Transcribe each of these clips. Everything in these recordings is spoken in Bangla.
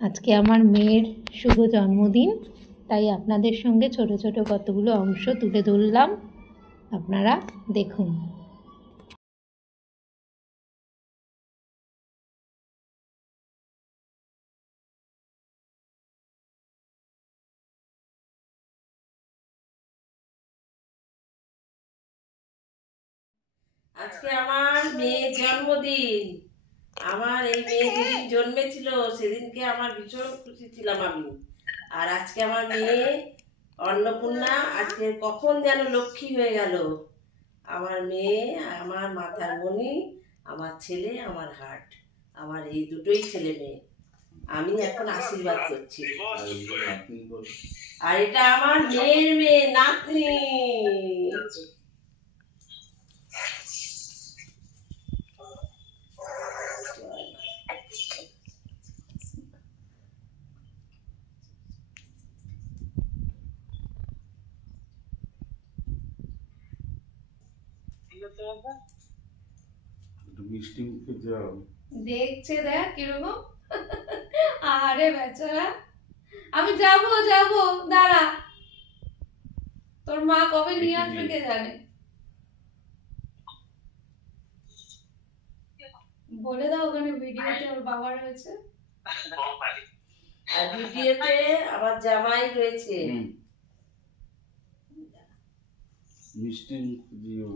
আজকে আমার মেয়ের শুভ জন্মদিন, তাই আপনাদের সঙ্গে ছোট ছোট কতগুলো অংশ তুলে ধরলাম, আপনারা দেখুন। আজকে আমার মেয়ের জন্মদিন। আমার এই মেয়ে যেদিন জন্মেছিল সেদিনকে আমার ভীষণ খুশি ছিলাম আমি। আর আজকে আমার মেয়ে অন্নপূর্ণা, আজকে কখন যেন লক্ষ্মী হয়ে গেল। আমার মেয়ে, আমার মাথার মণি, আমার ছেলে, আমার হার্ট, আমার এই দুটোই ছেলে মেয়ে। আমি এখন আশীর্বাদ করছি। আর এটা আমার মেয়ের মেয়ে, নাতনি। মিষ্টি মুখে যাও, দেখছে দেখ কিরকম। আরে বেচারা, আমি যাবো যাবো, দাঁড়া, তোর মা কবে নিয়ে আসবে কে জানে। বলে দাও ওখানে ভিডিওতে ওর বাবা রয়েছে, আর ভিডিওতে আমার জামাই রয়েছে। মিষ্টি মুখে দিও।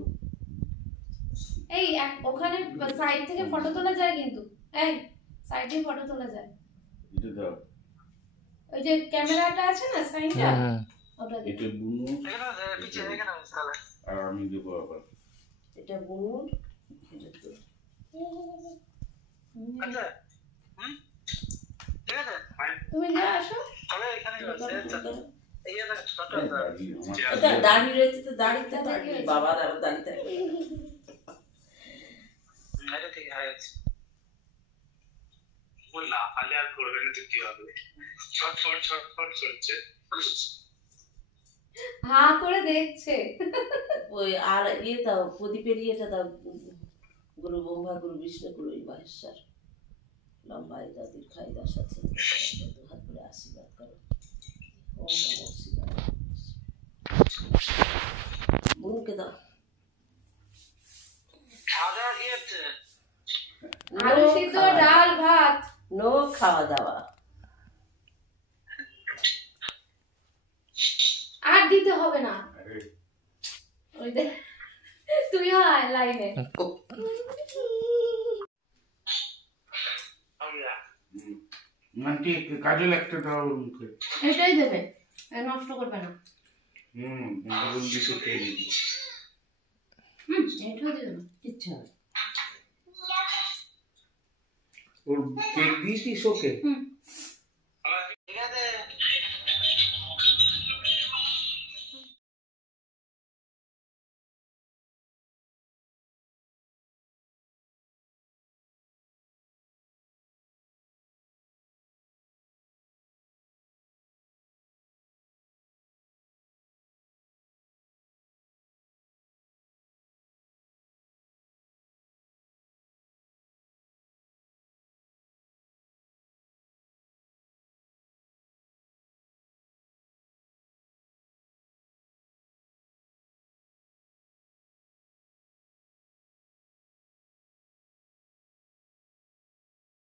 এই ওখানে সাইড থেকে ফটো তোলা যায়, কিন্তু এই সাইড থেকে ফটো তোলা যায়। এটা দাও, ওই যে ক্যামেরাটা আছে না সাইডটা, ওটা দে। এটা বুনু, আর আমি দেবো আবার। এটা বুনুর, এটা তোর। তুমি দিয়ে আসো। এটা দাড়ি রয়েছে তো, দাড়িতে থাকবে বাবার, আর দাড়িতে হা করে দেখছে। ওই আর ইয়ে দাও, প্রদীপের ইয়েটা দাও। গুরু ব্রহ্মা, গুরু বিষ্ণু, গুরু মহেশ্বর, লম্বাই দাও, দীর্ঘাই দশ আছে, দু হাত করে আশীর্বাদ করো। ওম নমঃ শিবায়। বুনুকে দাও। আলু সিদ্ধ, ডাল, ভাত, নো খাওয়া দাওয়া। আর দিতে হবে না। ওই দেখ, তুইও আয় লাইনে। আন্টি কাজল একটা দাও মুখে। এটাই দেবে, নষ্ট করবে না। দিতে খেয়ে নিবি। এটাও দেবে না, কিচ্ছু হবে। ওর কেক দিয়েছিস ওকে?